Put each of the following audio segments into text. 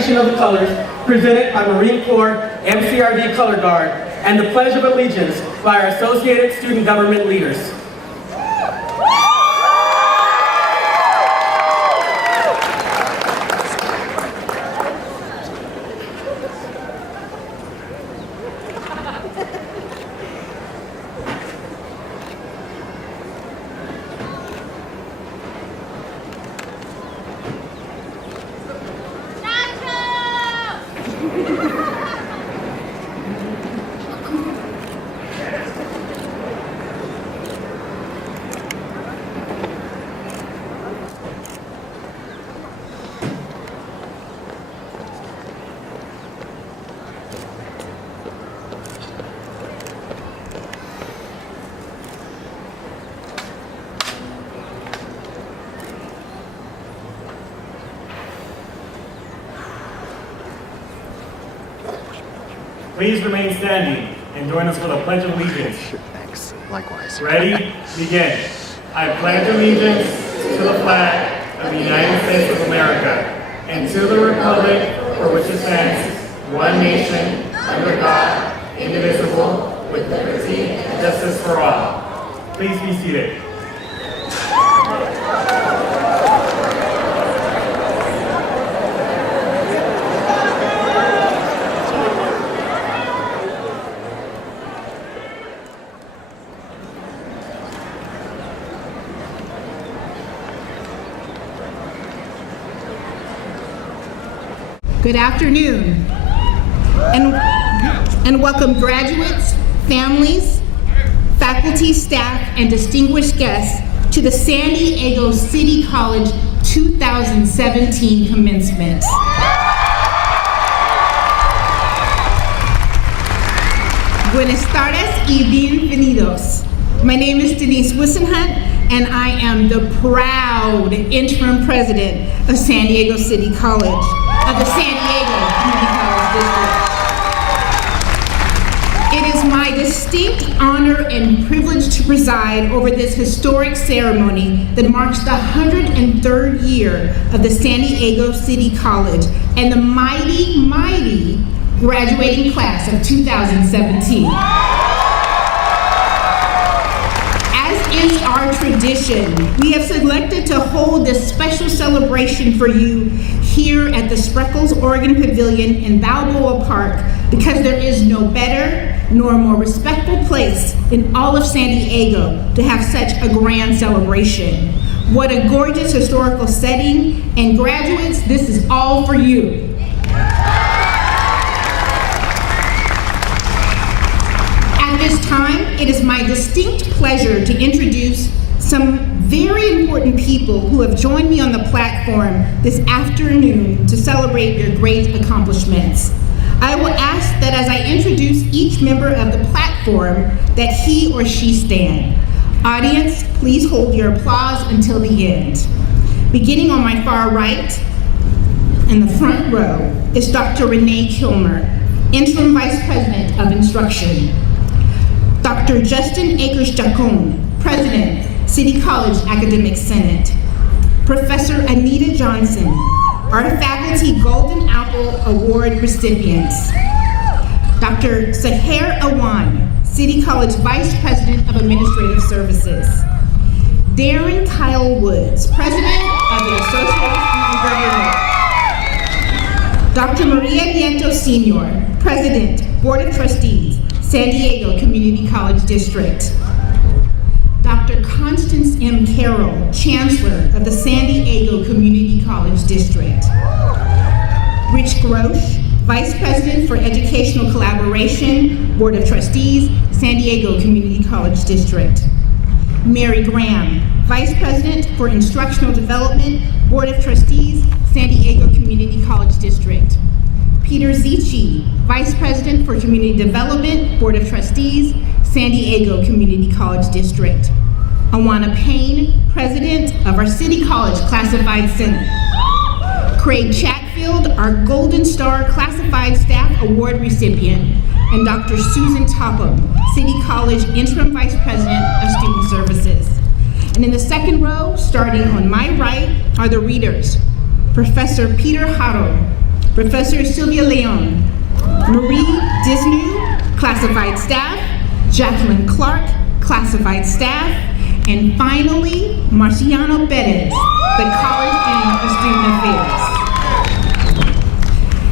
presentation of the colors presented by Marine Corps MCRD Color Guard and the Pledge of Allegiance by our Associated Student Government leaders. Please remain standing and join us for the Pledge of Allegiance. Thanks. Likewise. Ready? Begin. I pledge allegiance to the flag of the United States of America and to the republic for which it stands, one nation, under God, indivisible, with liberty and justice for all. Please be seated. Good afternoon, and welcome graduates, families, faculty, staff, and distinguished guests to the San Diego City College 2017 Commencement. Buenas tardes y bienvenidos. My name is Denise Wissenhunt, and I am the proud interim president of San Diego City College, of the San Diego Community College District. It is my distinct honor and privilege to preside over this historic ceremony that marks the 103rd year of the San Diego City College and the mighty, mighty graduating class of 2017. As is our tradition, we have selected to hold this special celebration for you here at the Spreckles Oregon Pavilion in Balboa Park because there is no better nor more respectful place in all of San Diego to have such a grand celebration. What a gorgeous historical setting, and graduates, this is all for you. At this time, it is my distinct pleasure to introduce some very important people who have joined me on the platform this afternoon to celebrate your great accomplishments. I will ask that as I introduce each member of the platform, that he or she stand. Audience, please hold your applause until the end. Beginning on my far right, in the front row, is Dr. Renee Kilmer, Interim Vice President of Instruction. Dr. Justin Akers-Jacon, President, City College Academic Senate. Professor Anita Johnson, our Faculty Golden Apple Award recipients. Dr. Seher Awan, City College Vice President of Administrative Services. Darren Kyle Woods, President of the Associated Student Government. Dr. Maria Nieto Sr., President, Board of Trustees, San Diego Community College District. Dr. Constance M. Carroll, Chancellor of the San Diego Community College District. Rich Grosh, Vice President for Educational Collaboration, Board of Trustees, San Diego Community College District. Mary Graham, Vice President for Instructional Development, Board of Trustees, San Diego Community College District. Peter Zici, Vice President for Community Development, Board of Trustees, San Diego Community College District. Awana Payne, President of our City College Classified Center. Craig Chatfield, our Golden Star Classified Staff Award recipient, and Dr. Susan Topham, City College Interim Vice President of Student Services. And in the second row, starting on my right, are the readers. Professor Peter Haro, Professor Sylvia Leon, Marie Disnew, classified staff, Jacqueline Clark, classified staff, and finally, Marciano Perez, the College Dean of Student Affairs.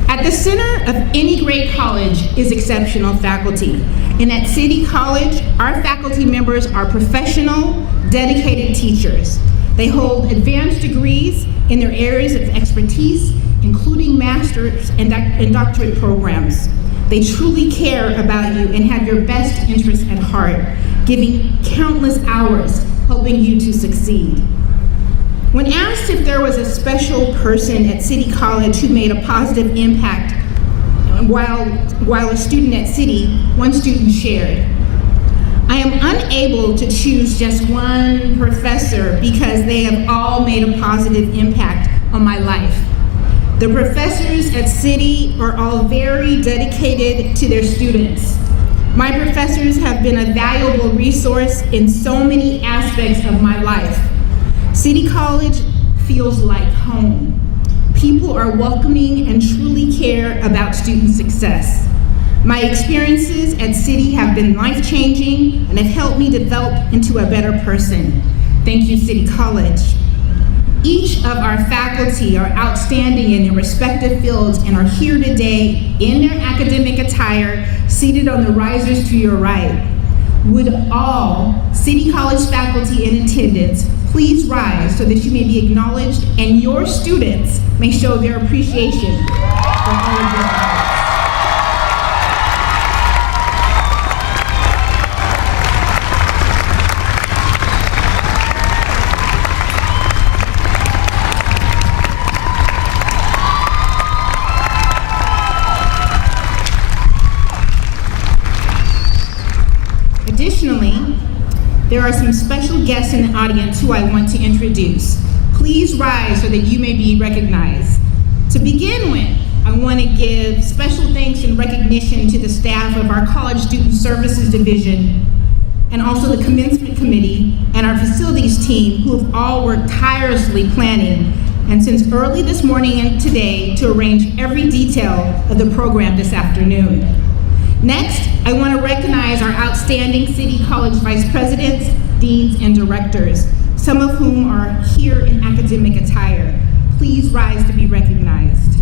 At the center of any great college is exceptional faculty. And at City College, our faculty members are professional, dedicated teachers. They hold advanced degrees in their areas of expertise, including master's and doctorate programs. They truly care about you and have your best interests at heart, giving countless hours helping you to succeed. When asked if there was a special person at City College who made a positive impact while a student at City, one student shared, "I am unable to choose just one professor because they have all made a positive impact on my life. The professors at City are all very dedicated to their students. My professors have been a valuable resource in so many aspects of my life. City College feels like home. People are welcoming and truly care about student success. My experiences at City have been life-changing and have helped me develop into a better person. Thank you, City College." Each of our faculty are outstanding in their respective fields and are here today in their academic attire, seated on the risers to your right. Would all City College faculty in attendance please rise so that you may be acknowledged and your students may show their appreciation for all of your efforts. Additionally, there are some special guests in the audience who I want to introduce. Please rise so that you may be recognized. To begin with, I want to give special thanks and recognition to the staff of our College Student Services Division and also the Commencement Committee and our facilities team who have all worked tirelessly planning and since early this morning and today to arrange every detail of the program this afternoon. Next, I want to recognize our outstanding City College Vice Presidents, Deans, and Directors, some of whom are here in academic attire. Please rise to be recognized.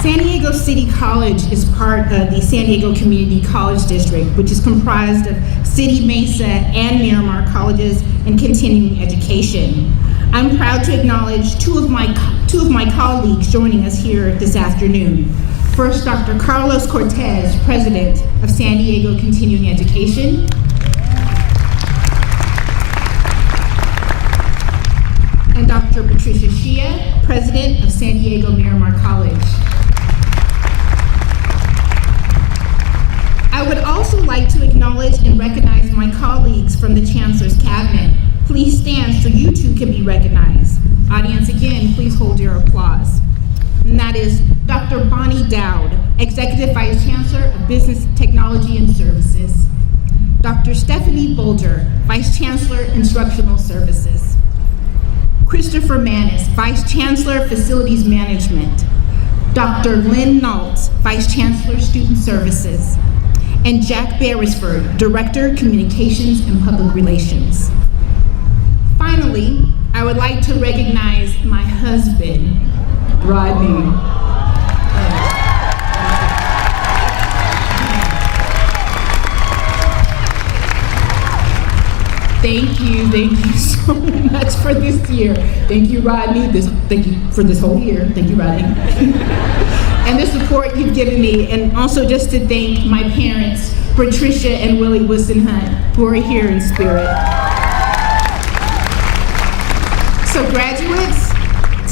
San Diego City College is part of the San Diego Community College District, which is comprised of City, Mesa, and Miramar colleges and continuing education. I'm proud to acknowledge two of my colleagues joining us here this afternoon. First, Dr. Carlos Cortez, President of San Diego Continuing Education. And Dr. Patricia Shia, President of San Diego Miramar College. I would also like to acknowledge and recognize my colleagues from the Chancellor's Cabinet. Please stand so you too can be recognized. Audience, again, please hold your applause. And that is Dr. Bonnie Dowd, Executive Vice Chancellor of Business, Technology, and Services. Dr. Stephanie Bolger, Vice Chancellor, Instructional Services. Christopher Manis, Vice Chancellor, Facilities Management. Dr. Lynn Nault, Vice Chancellor, Student Services. And Jack Beresford, Director, Communications and Public Relations. Finally, I would like to recognize my husband, Rodney. Thank you so much for this year. Thank you, Rodney. Thank you for this whole year. Thank you, Rodney. And the support you've given me, and also just to thank my parents, Patricia and Willie Wissenhunt, who are here in spirit. So graduates,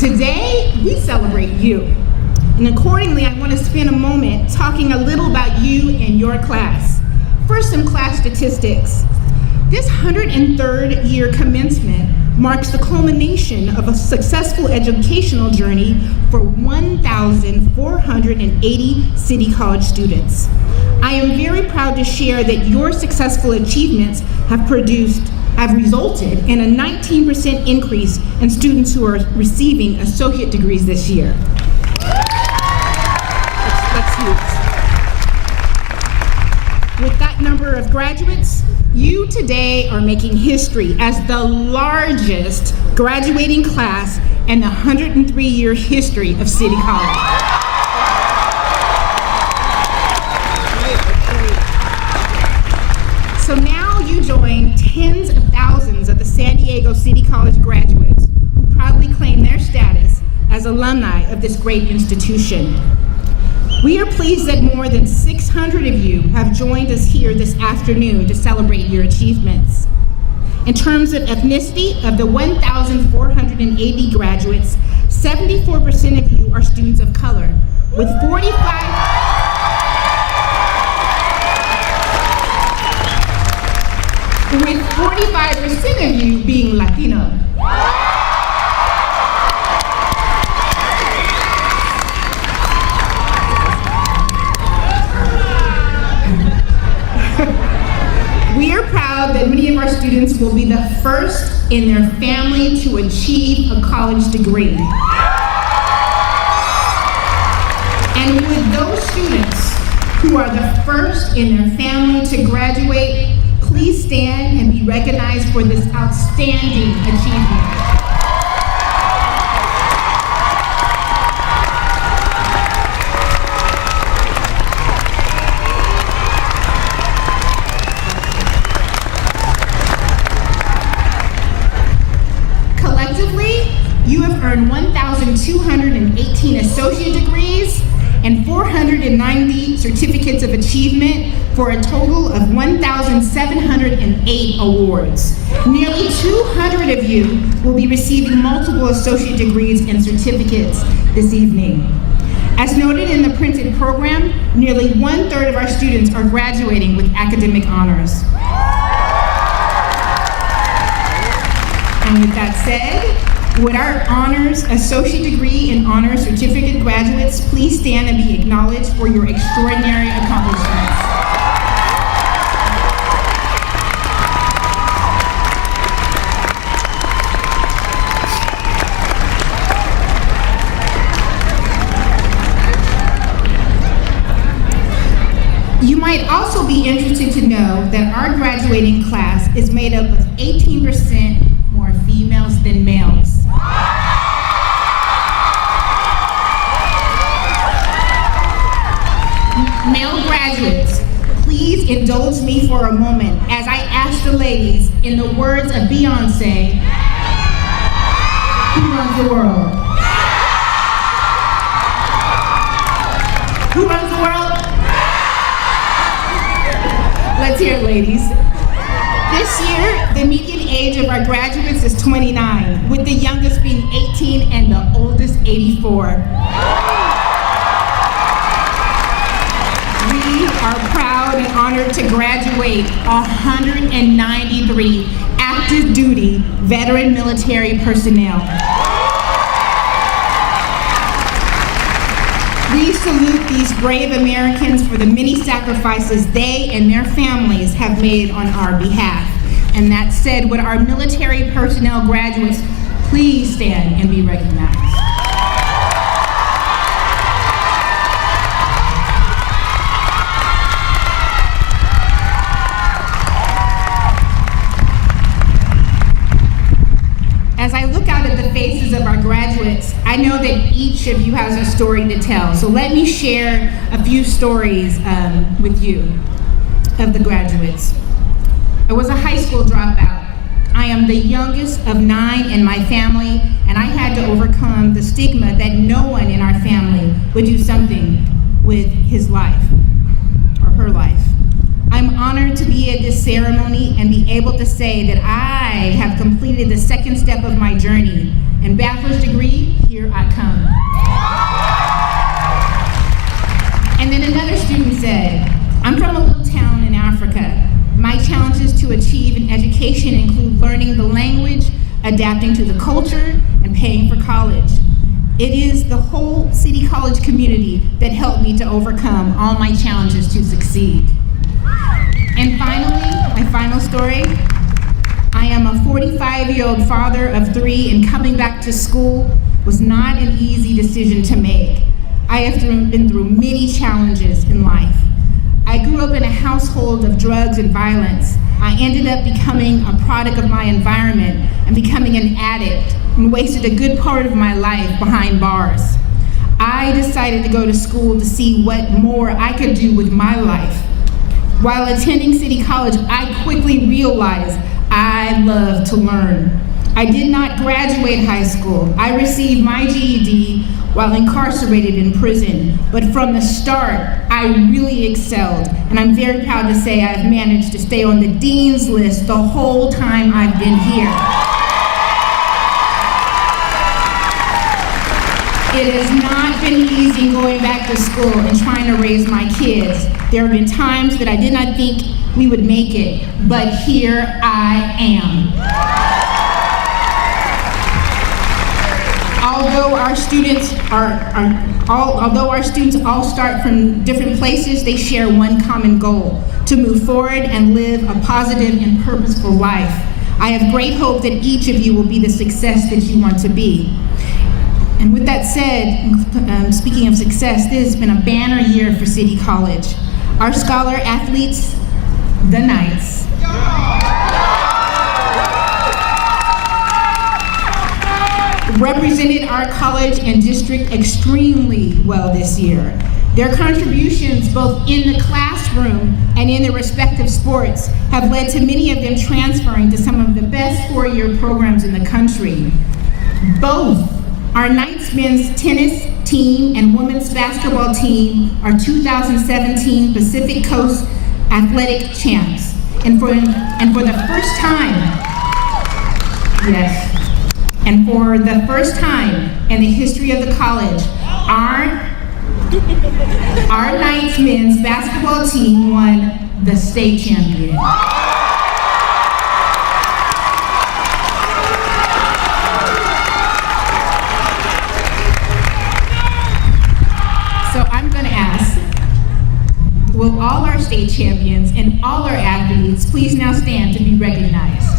today we celebrate you. And accordingly, I want to spend a moment talking a little about you and your class. First, some class statistics. This 103rd year commencement marks the culmination of a successful educational journey for 1,480 City College students. I am very proud to share that your successful achievements have resulted in a 19% increase in students who are receiving associate degrees this year. That's huge. With that number of graduates, you today are making history as the largest graduating class in the 103-year history of City College. So now you join tens of thousands of the San Diego City College graduates who proudly claim their status as alumni of this great institution. We are pleased that more than 600 of you have joined us here this afternoon to celebrate your achievements. In terms of ethnicity, of the 1,480 graduates, 74% of you are students of color, with 45% of you being Latino. We are proud that many of our students will be the first in their family to achieve a college degree. And with those students who are the first in their family to graduate, please stand and be recognized for this outstanding achievement. Collectively, you have earned 1,218 associate degrees and 490 certificates of achievement for a total of 1,708 awards. Nearly 200 of you will be receiving multiple associate degrees and certificates this evening. As noted in the printed program, nearly 1/3 of our students are graduating with academic honors. And with that said, would our honors associate degree and honors certificate graduates please stand and be acknowledged for your extraordinary accomplishments. You might also be interested to know that our graduating class is made up of 18% more females than males. Male graduates, please indulge me for a moment as I ask the ladies, in the words of Beyonce, who runs the world? Who runs the world? Let's hear it, ladies. This year, the median age of our graduates is 29, with the youngest being 18 and the oldest 84. We are proud and honored to graduate 193 active duty veteran military personnel. We salute these brave Americans for the many sacrifices they and their families have made on our behalf. And that said, would our military personnel graduates please stand and be recognized? As I look out at the faces of our graduates, I know that each of you has a story to tell. So let me share a few stories with you of the graduates. I was a high school dropout. I am the youngest of 9 in my family, and I had to overcome the stigma that no one in our family would do something with his life or her life. I'm honored to be at this ceremony and be able to say that I have completed the second step of my journey, and bachelor's degree, here I come. And then another student said, I'm from a little town in Africa. My challenges to achieve in education include learning the language adapting to the culture, and paying for college. It is the whole City College community that helped me to overcome all my challenges to succeed. And finally, my final story, I am a 45-year-old father of 3, and coming back to school was not an easy decision to make. I have been through many challenges in life. I grew up in a household of drugs and violence. I ended up becoming a product of my environment and becoming an addict, and wasted a good part of my life behind bars. I decided to go to school to see what more I could do with my life. While attending City College, I quickly realized I love to learn. I did not graduate high school. I received my GED while incarcerated in prison. But from the start, I really excelled, and I'm very proud to say I've managed to stay on the dean's list the whole time I've been here. It has not been easy going back to school and trying to raise my kids. There have been times that I did not think we would make it, but here I am. Although our students all start from different places, they share one common goal: to move forward and live a positive and purposeful life. I have great hope that each of you will be the success that you want to be. And with that said, speaking of success, this has been a banner year for City College. Our scholar athletes, the Knights, represented our college and district extremely well this year. Their contributions, both in the classroom and in their respective sports, have led to many of them transferring to some of the best four-year programs in the country. Both our Knights men's tennis team and women's basketball team are 2017 Pacific Coast Athletic Champs. And for the first time, and for the first time in the history of the college, our Knights men's basketball team won the state champion. So I'm going to ask, will all our state champions and all our athletes please now stand to be recognized?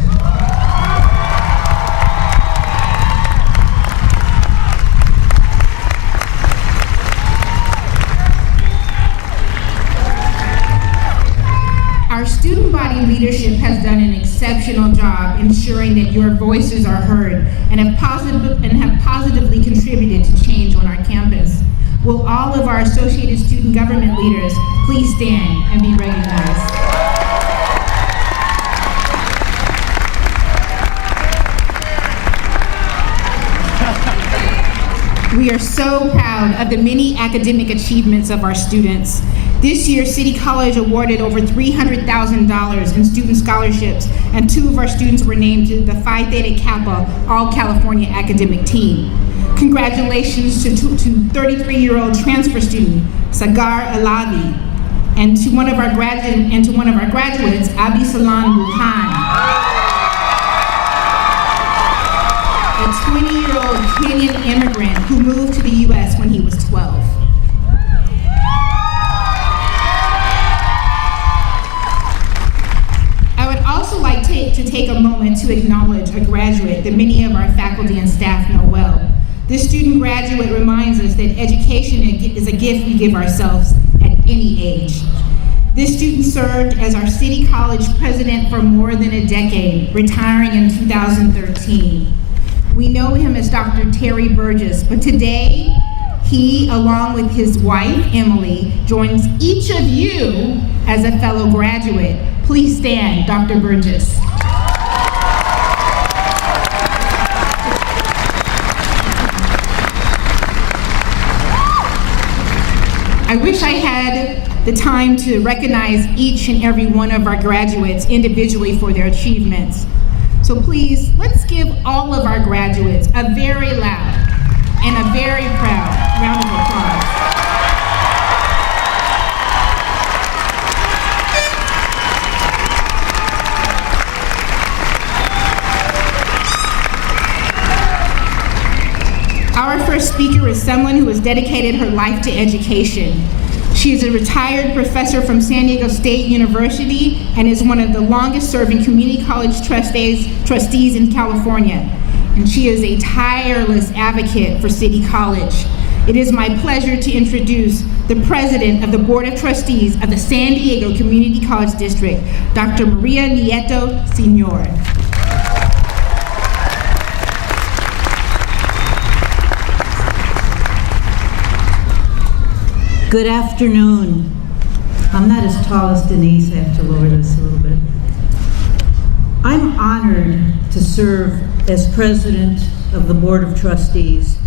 Our student body leadership has done an exceptional job ensuring that your voices are heard and have positively contributed to change on our campus. Will all of our Associated Student Government leaders please stand and be recognized? We are so proud of the many academic achievements of our students. This year, City College awarded over $300,000 in student scholarships, and 2 of our students were named to the Phi Theta Kappa All-California Academic Team. Congratulations to 33-year-old transfer student, Sagar Alavi, and to one of our graduates, Abi Salan Buhan, a 20-year-old Kenyan immigrant who moved to the U.S. when he was 12. I would also like to take a moment to acknowledge a graduate that many of our faculty and staff know well. This student graduate reminds us that education is a gift we give ourselves at any age. This student served as our City College president for more than a decade, retiring in 2013. We know him as Dr. Terry Burgess, but today, he, along with his wife, Emily, joins each of you as a fellow graduate. Please stand, Dr. Burgess. I wish I had the time to recognize each and every one of our graduates individually for their achievements. So please, let's give all of our graduates a very loud and a very proud round of applause. first speaker is someone who has dedicated her life to education. She is a retired professor from San Diego State University and is one of the longest-serving community college trustees in California. And she is a tireless advocate for City College. It is my pleasure to introduce the President of the Board of Trustees of the San Diego Community College District, Dr. Maria Nieto Sr. Good afternoon. I'm not as tall as Denise. I have to lower this a little bit. I'm honored to serve as president of the Board of Trustees.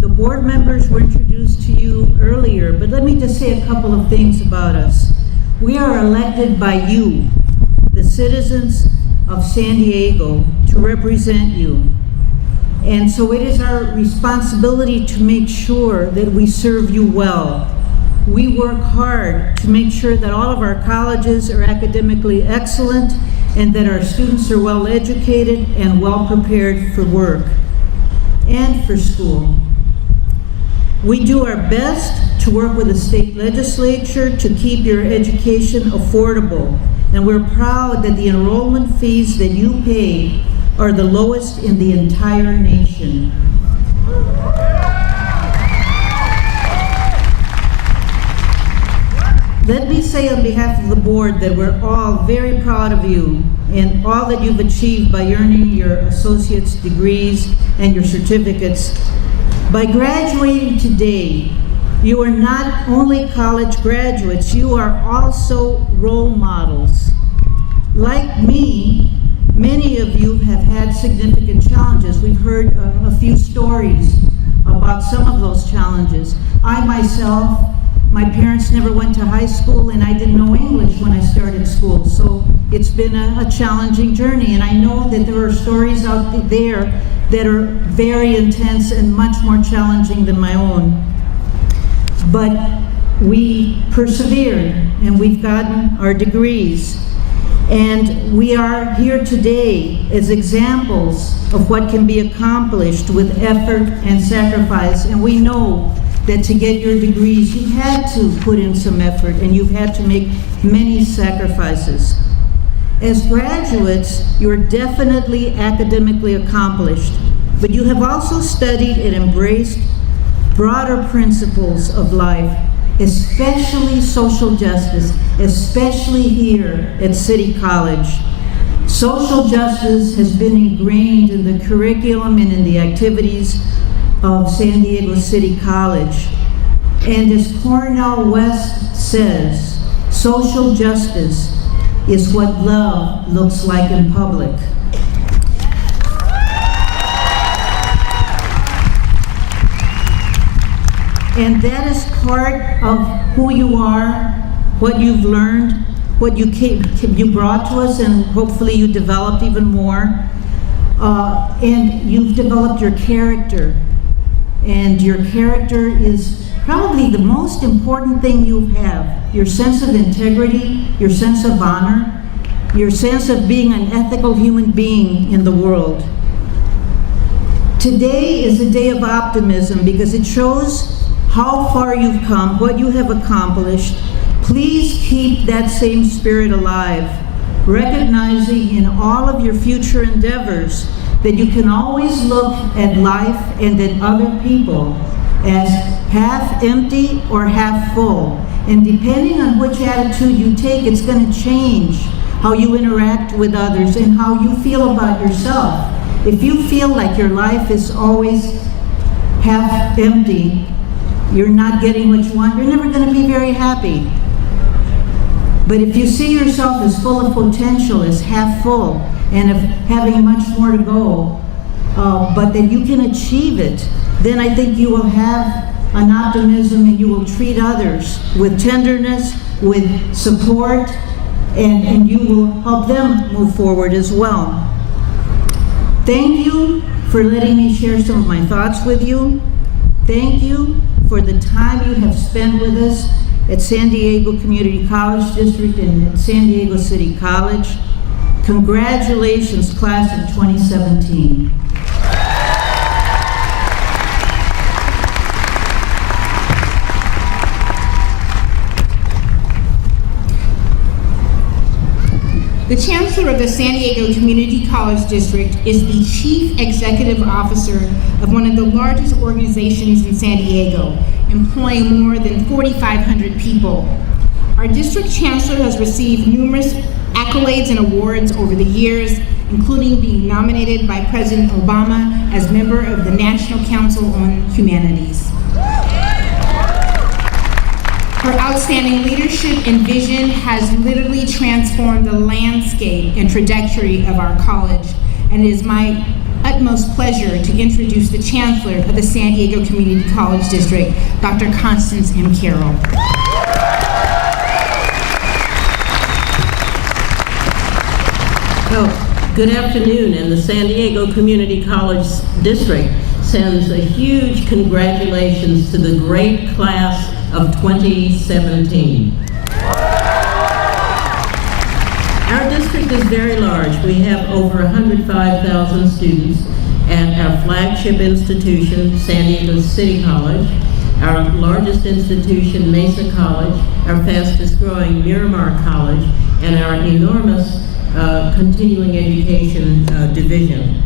The board members were introduced to you earlier, but let me just say a couple of things about us. We are elected by you, the citizens of San Diego, to represent you. And so it is our responsibility to make sure that we serve you well. We work hard to make sure that all of our colleges are academically excellent and that our students are well educated and well prepared for work and for school. We do our best to work with the state legislature to keep your education affordable, and we're proud that the enrollment fees that you pay are the lowest in the entire nation. Let me say on behalf of the board that we're all very proud of you and all that you've achieved by earning your associate's degrees and your certificates. By graduating today, you are not only college graduates, you are also role models. Like me, many of you have had significant challenges. We've heard a few stories about some of those challenges. I myself, my parents never went to high school and I didn't know English when I started school, so it's been a challenging journey, and I know that there are stories out there that are very intense and much more challenging than my own. But we persevered and we've gotten our degrees, and we are here today as examples of what can be accomplished with effort and sacrifice, and we know that to get your degrees, you've had to put in some effort and you've had to make many sacrifices. As graduates, you're definitely academically accomplished, but you have also studied and embraced broader principles of life, especially social justice, especially here at City College. Social justice has been ingrained in the curriculum and in the activities of San Diego City College. And as Cornel West says, social justice is what love looks like in public. And that is part of who you are, what you've learned, what you brought to us, and hopefully you developed even more. And you've developed your character. And your character is probably the most important thing you have. Your sense of integrity, your sense of honor, your sense of being an ethical human being in the world. Today is a day of optimism because it shows how far you've come, what you have accomplished. Please keep that same spirit alive, recognizing in all of your future endeavors that you can always look at life and at other people as half empty or half full. And depending on which attitude you take, it's going to change how you interact with others and how you feel about yourself. If you feel like your life is always half empty, you're not getting what you want, you're never going to be very happy. But if you see yourself as full of potential, as half full, and of having much more to go, but that you can achieve it, then I think you will have an optimism and you will treat others with tenderness, with support, and you will help them move forward as well. Thank you for letting me share some of my thoughts with you. Thank you for the time you have spent with us at San Diego Community College District and at San Diego City College. Congratulations, class of 2017. The Chancellor of the San Diego Community College District is the Chief Executive Officer of one of the largest organizations in San Diego, employing more than 4,500 people. Our district chancellor has received numerous accolades and awards over the years, including being nominated by President Obama as member of the National Council on Humanities. Her outstanding leadership and vision has literally transformed the landscape and trajectory of our college, and it is my utmost pleasure to introduce the Chancellor of the San Diego Community College District, Dr. Constance M. Carroll. Well, good afternoon, and the San Diego Community College District sends a huge congratulations to the great class of 2017. Our district is very large. We have over 105,000 students at our flagship institution, San Diego City College, our largest institution, Mesa College, our fastest growing, Miramar College, and our enormous continuing education division.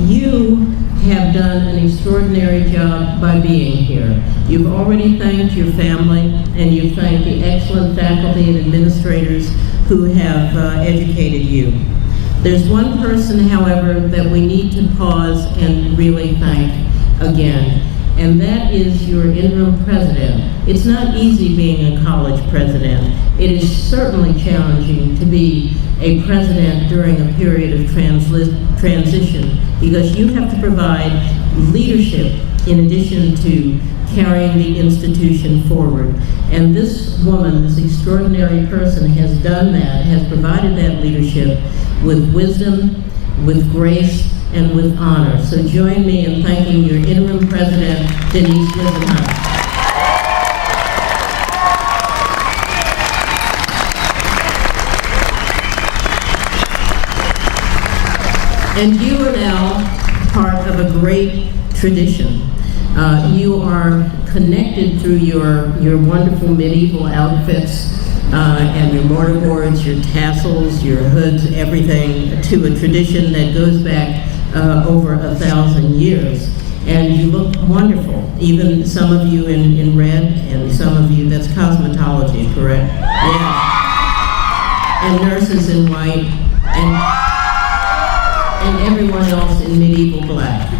You have done an extraordinary job by being here. You've already thanked your family, and you've thanked the excellent faculty and administrators who have educated you. There's one person, however, that we need to pause and really thank again, and that is your interim president. It's not easy being a college president. It is certainly challenging to be a president during a period of transition, because you have to provide leadership in addition to carrying the institution forward. And this woman, this extraordinary person, has done that, has provided that leadership with wisdom, with grace, and with honor. So join me in thanking your interim president, Denise Wisenhunt. And you are now part of a great tradition. You are connected through your wonderful medieval outfits and your mortarboards, your tassels, your hoods, everything, to a tradition that goes back over 1,000 years. And you look wonderful, even some of you in red, and some of you, that's cosmetology, correct? Yeah. And nurses in white, and everyone else in medieval black.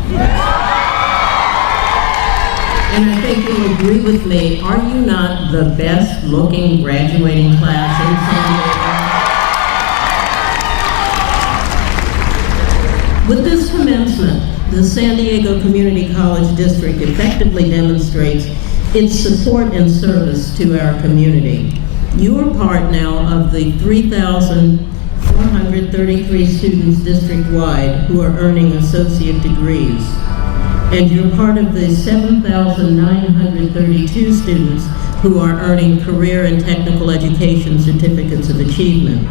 And I think you'll agree with me, are you not the best looking graduating class in San Diego? With this commencement, the San Diego Community College District effectively demonstrates its support and service to our community. You are part now of the 3,433 students district-wide who are earning associate degrees. And you're part of the 7,932 students who are earning career and technical education certificates of achievement.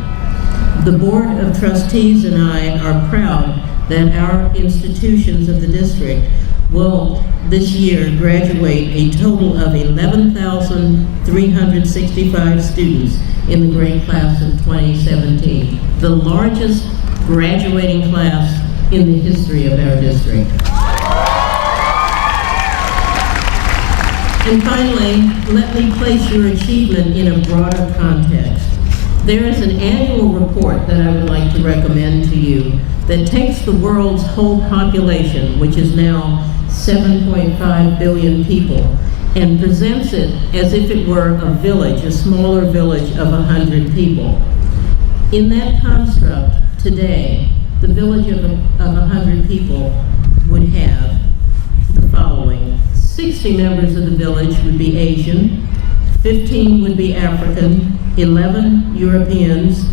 The Board of Trustees and I are proud that our institutions of the district will this year graduate a total of 11,365 students in the great class of 2017, the largest graduating class in the history of our district. And finally, let me place your achievement in a broader context. There is an annual report that I would like to recommend to you that takes the world's whole population, which is now 7.5 billion people, and presents it as if it were a village, a smaller village of 100 people. In that construct, today, the village of 100 people would have the following. 60 members of the village would be Asian, 15 would be African, 11 Europeans,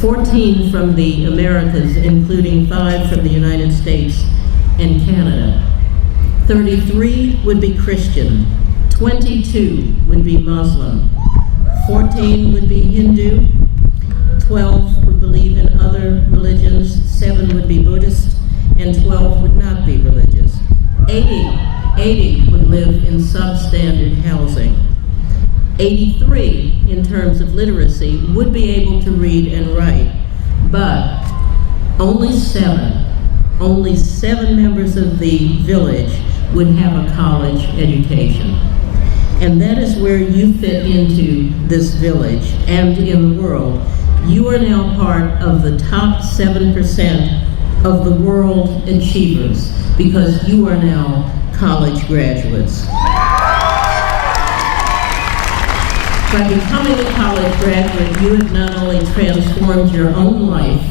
14 from the Americas, including 5 from the United States and Canada. 33 would be Christian, 22 would be Muslim, 14 would be Hindu, 12 would believe in other religions, 7 would be Buddhist, and 12 would not be religious. 80 would live in substandard housing. 83, in terms of literacy, would be able to read and write. but only seven members of the village would have a college education. And that is where you fit into this village and in the world. You are now part of the top 7% of the world achievers because you are now college graduates. By becoming a college graduate, you have not only transformed your own life,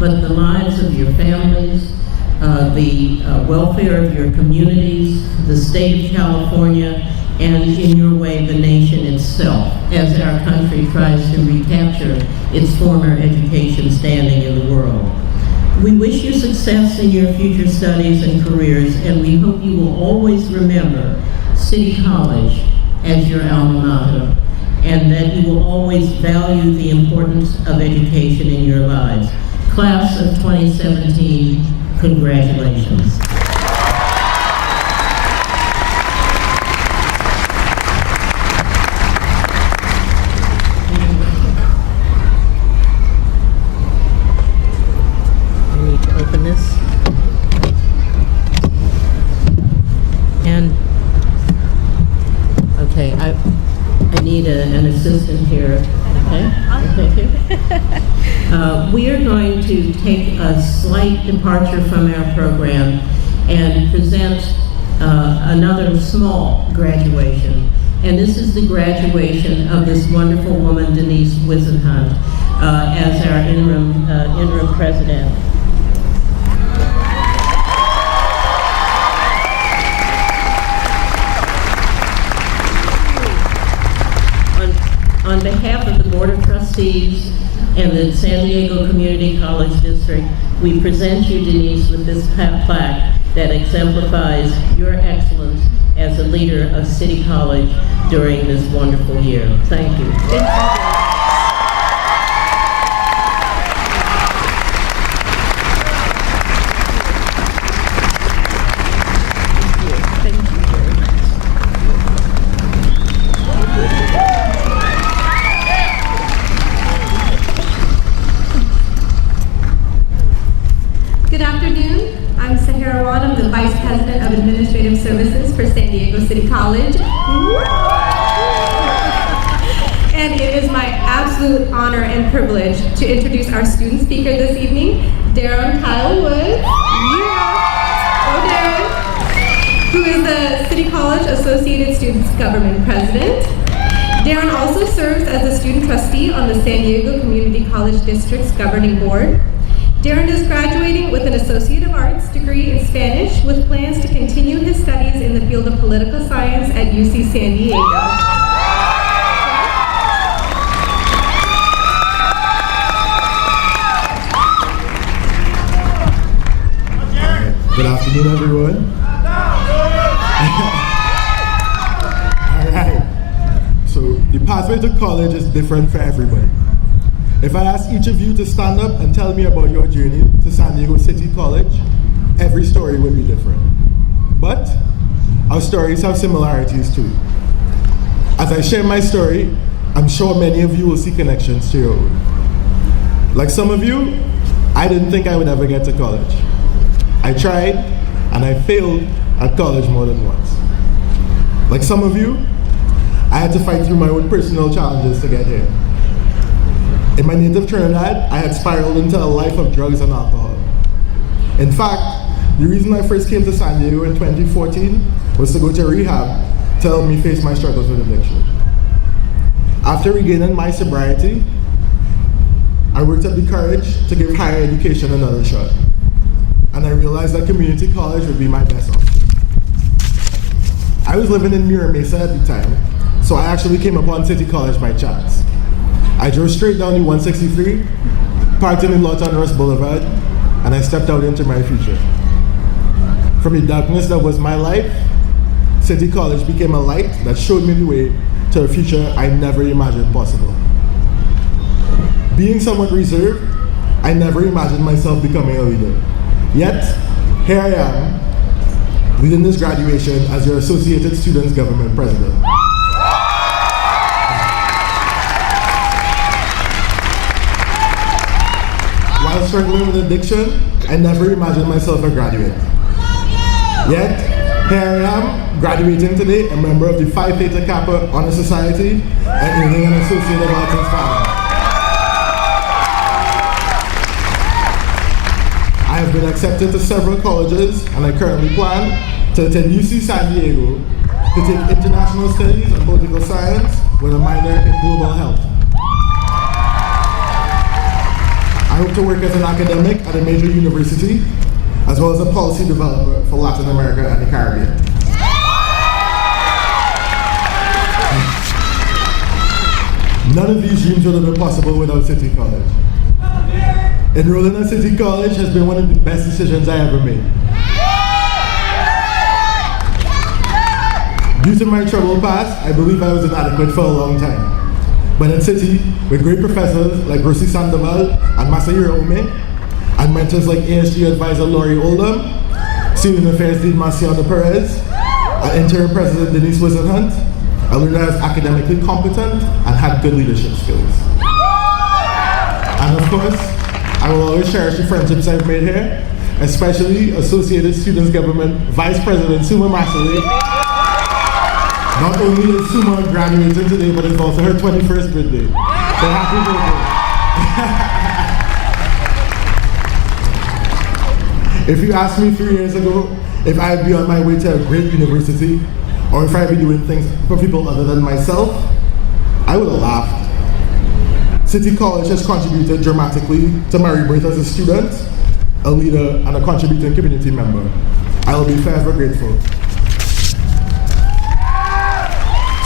but the lives of your families, the welfare of your communities, the state of California, and in your way, the nation itself, as our country tries to recapture its former education standing in the world. We wish you success in your future studies and careers, and we hope you will always remember City College as your alma mater, and that you will always value the importance of education in your lives. Class of 2017, congratulations. I need to open this. And, okay, I need an assistant here. Okay, thank you. We are going to take a slight departure from our program and present another small graduation. And this is the graduation of this wonderful woman, Denise Wisenhunt, as our interim president. On behalf of the Board of Trustees and the San Diego Community College District, we present you, Denise, with this plaque that exemplifies your excellence as a leader of City College during this wonderful year. Thank you. Thank you. City College. And it is my absolute honor and privilege to introduce our student speaker this evening, Darren Kyle Woods. Who is the City College Associated Students Government President. Darren also serves as a student trustee on the San Diego Community College District's governing board. Darren is graduating with an Associate of Arts degree in Spanish with plans to continue his studies in the field of political science at UC San Diego. Good afternoon, everyone. All right. So the pathway to college is different for everybody. If I ask each of you to stand up and tell me about your journey to San Diego City College, every story would be different. But our stories have similarities too. As I share my story, I'm sure many of you will see connections to your own. Like some of you, I didn't think I would ever get to college. I tried, and I failed at college more than once. Like some of you, I had to fight through my own personal challenges to get here. In my native Trinidad, I had spiraled into a life of drugs and alcohol. In fact, the reason I first came to San Diego in 2014 was to go to rehab to help me face my struggles with addiction. After regaining my sobriety, I worked up the courage to give higher education another shot. And I realized that community college would be my best option. I was living in Mira Mesa at the time, so I actually came upon City College by chance. I drove straight down the 163, parked in the lot on Russ Boulevard, and I stepped out into my future. From the darkness that was my life, City College became a light that showed me the way to a future I never imagined possible. Being somewhat reserved, I never imagined myself becoming a leader. Yet, here I am, leading this graduation as your Associated Students Government President. was struggling with addiction, I never imagined myself a graduate. Yet, here I am, graduating today, a member of the Phi Theta Kappa Honor Society, and earning an Associate of Arts in Spanish. I have been accepted to several colleges, and I currently plan to attend UC San Diego to take international studies and political science with a minor in global health. I hope to work as an academic at a major university, as well as a policy developer for Latin America and the Caribbean. None of these dreams would have been possible without City College. Enrolling at City College has been one of the best decisions I ever made. Due to my troubled past, I believe I was inadequate for a long time. But at City, with great professors like Rosie Sandoval and Masahiro Ume, and mentors like ASG advisor Laurie Oldham, Student Affairs Dean Marciano Perez, and interim president Denise Wisenhunt, I learned I was academically competent and had good leadership skills. And of course, I will always cherish the friendships I've made here, especially Associated Students Government Vice President Suma Masali. Not only is Suma graduating today, but it's also her 21st birthday. So happy birthday. If you asked me 3 years ago if I'd be on my way to a great university, or if I'd be doing things for people other than myself, I would have laughed. City College has contributed dramatically to my rebirth as a student, a leader, and a contributing community member. I will be forever grateful.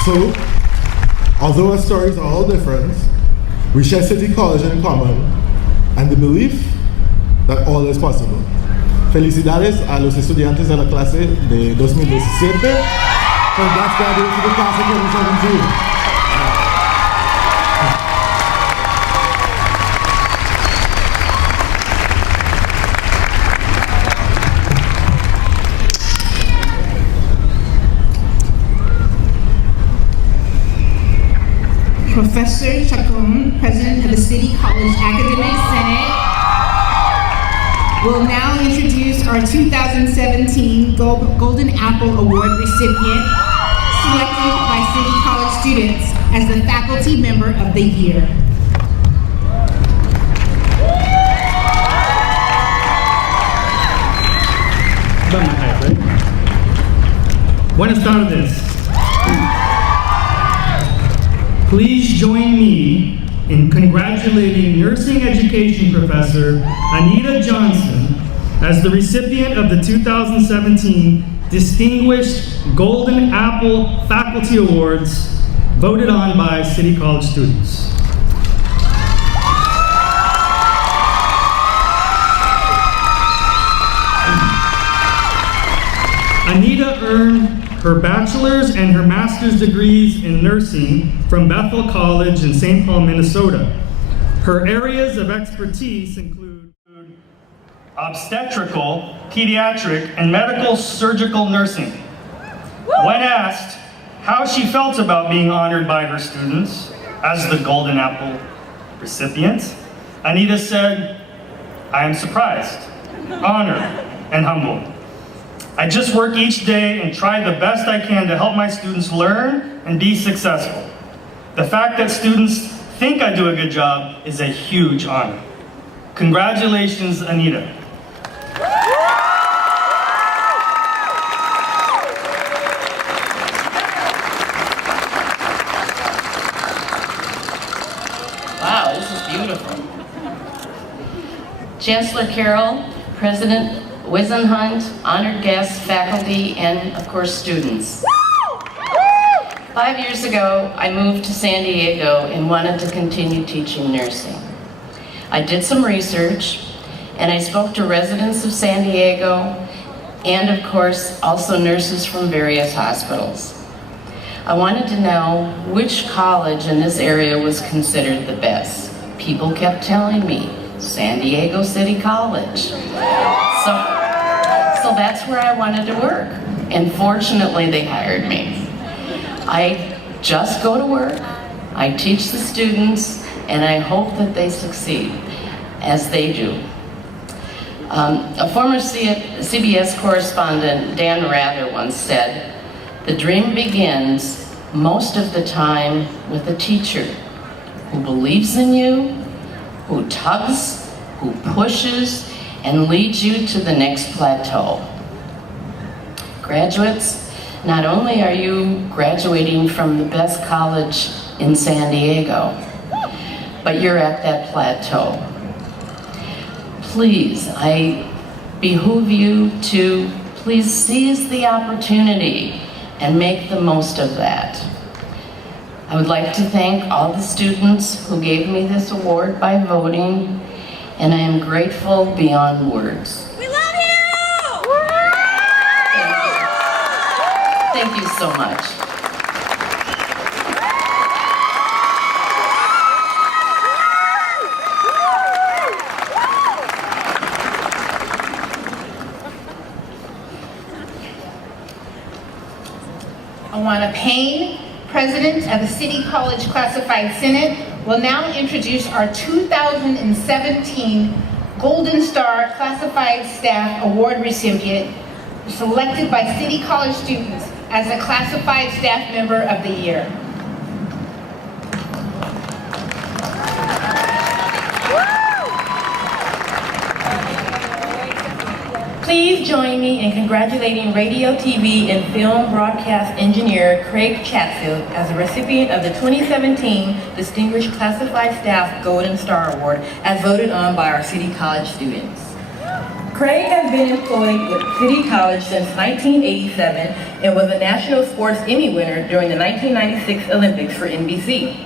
So, although our stories are all different, we share City College in common and the belief that all is possible. Felicidades a los estudiantes de la clase de 2017. Congrats graduates to the class of 2017. Professor Chacon, President of the City College Academic Senate, will now introduce our 2017 Golden Apple Award recipient, selected by City College students as the Faculty Member of the Year. Buenas tardes. Please join me in congratulating nursing education professor Anita Johnson as the recipient of the 2017 Distinguished Golden Apple Faculty Awards voted on by City College students. Anita earned her bachelor's and her master's degrees in nursing from Bethel College in St. Paul, Minnesota. Her areas of expertise include obstetrical, pediatric, and medical surgical nursing. When asked how she felt about being honored by her students as the Golden Apple recipient, Anita said, "I am surprised, honored, and humbled. I just work each day and try the best I can to help my students learn and be successful. The fact that students think I do a good job is a huge honor." Congratulations, Anita. Wow, this is beautiful. Chancellor Carroll, President Wisenhunt, honored guests, faculty, and of course students. 5 years ago, I moved to San Diego and wanted to continue teaching nursing. I did some research and I spoke to residents of San Diego and of course also nurses from various hospitals. I wanted to know which college in this area was considered the best. People kept telling me, San Diego City College. So that's where I wanted to work. And fortunately, they hired me. I just go to work, I teach the students, and I hope that they succeed. as they do. A former CBS correspondent, Dan Rather, once said, "The dream begins most of the time with a teacher who believes in you, who tugs, who pushes, and leads you to the next plateau." Graduates, not only are you graduating from the best college in San Diego, but you're at that plateau. Please, I behoove you to please seize the opportunity and make the most of that. I would like to thank all the students who gave me this award by voting, and I am grateful beyond words. We love you! Thank you so much. Awana Payne, President of the City College Classified Senate, will now introduce our 2017 Golden Star Classified Staff Award recipient, selected by City College students as the Classified Staff Member of the Year. Please join me in congratulating radio, TV, and film broadcast engineer Craig Chatfield as a recipient of the 2017 Distinguished Classified Staff Golden Star Award, as voted on by our City College students. Craig has been employed with City College since 1987 and was a National Sports Emmy winner during the 1996 Olympics for NBC.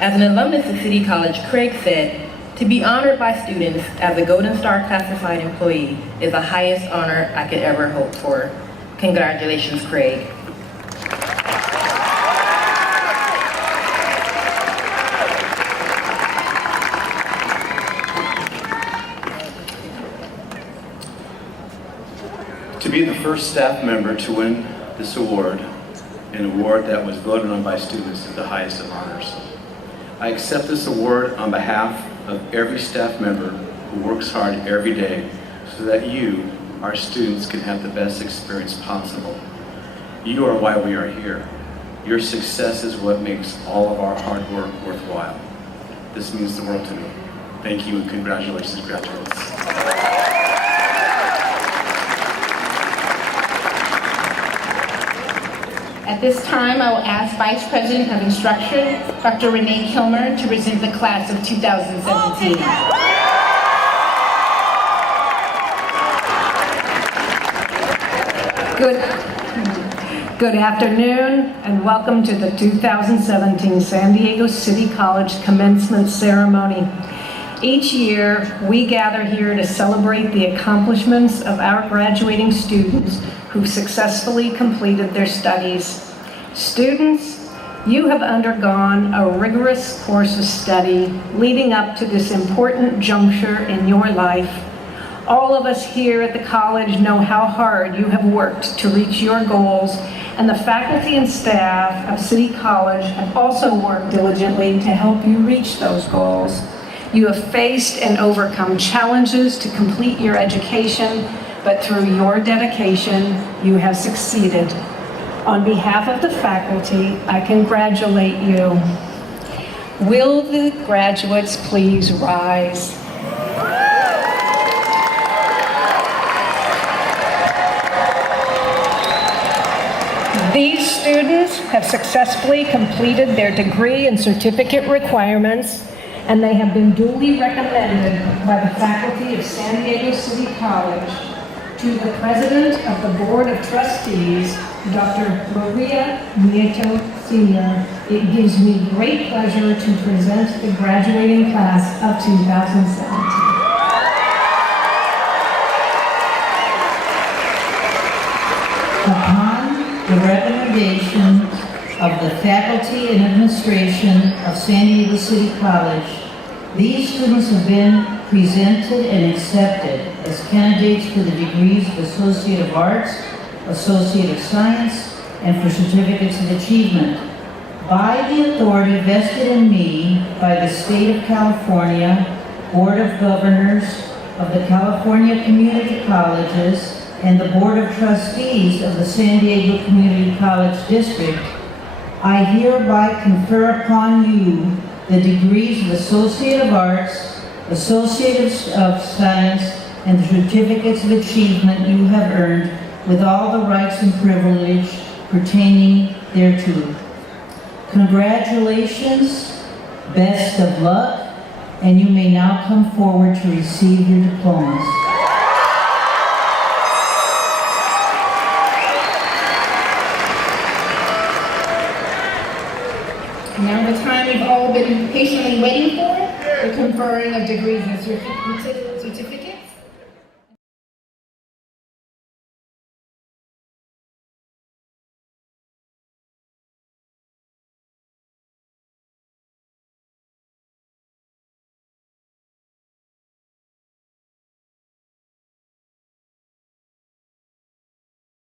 As an alumnus of City College, Craig said, "To be honored by students as a Golden Star classified employee is the highest honor I could ever hope for." Congratulations, Craig. To be the first staff member to win this award, an award that was voted on by students, is the highest of honors. I accept this award on behalf of every staff member who works hard every day so that you, our students, can have the best experience possible. You are why we are here. Your success is what makes all of our hard work worthwhile. This means the world to me. Thank you and congratulations, graduates. At this time, I will ask Vice President of Instruction, Dr. Renee Kilmer, to present the class of 2017. Good afternoon and welcome to the 2017 San Diego City College Commencement Ceremony. Each year, we gather here to celebrate the accomplishments of our graduating students who've successfully completed their studies. Students, you have undergone a rigorous course of study leading up to this important juncture in your life. All of us here at the college know how hard you have worked to reach your goals, and the faculty and staff of City College have also worked diligently to help you reach those goals. You have faced and overcome challenges to complete your education, but through your dedication, you have succeeded. On behalf of the faculty, I congratulate you. Will the graduates please rise? These students have successfully completed their degree and certificate requirements, and they have been duly recommended by the faculty of San Diego City College to the President of the Board of Trustees, Dr. Maria Nieto Sr. It gives me great pleasure to present the graduating class of 2017. Upon the recommendation of the faculty and administration of San Diego City College, these students have been presented and accepted as candidates for the degrees of Associate of Arts, Associate of Science, and for certificates of achievement. By the authority vested in me by the state of California, Board of Governors of the California Community Colleges and the Board of Trustees of the San Diego Community College District, I hereby confer upon you the degrees of Associate of Arts, Associate of Science, and the certificates of achievement you have earned with all the rights and privilege pertaining thereto. Congratulations, best of luck, and you may now come forward to receive your diplomas. Now the time you've all been patiently waiting for, the conferring of degrees and certificates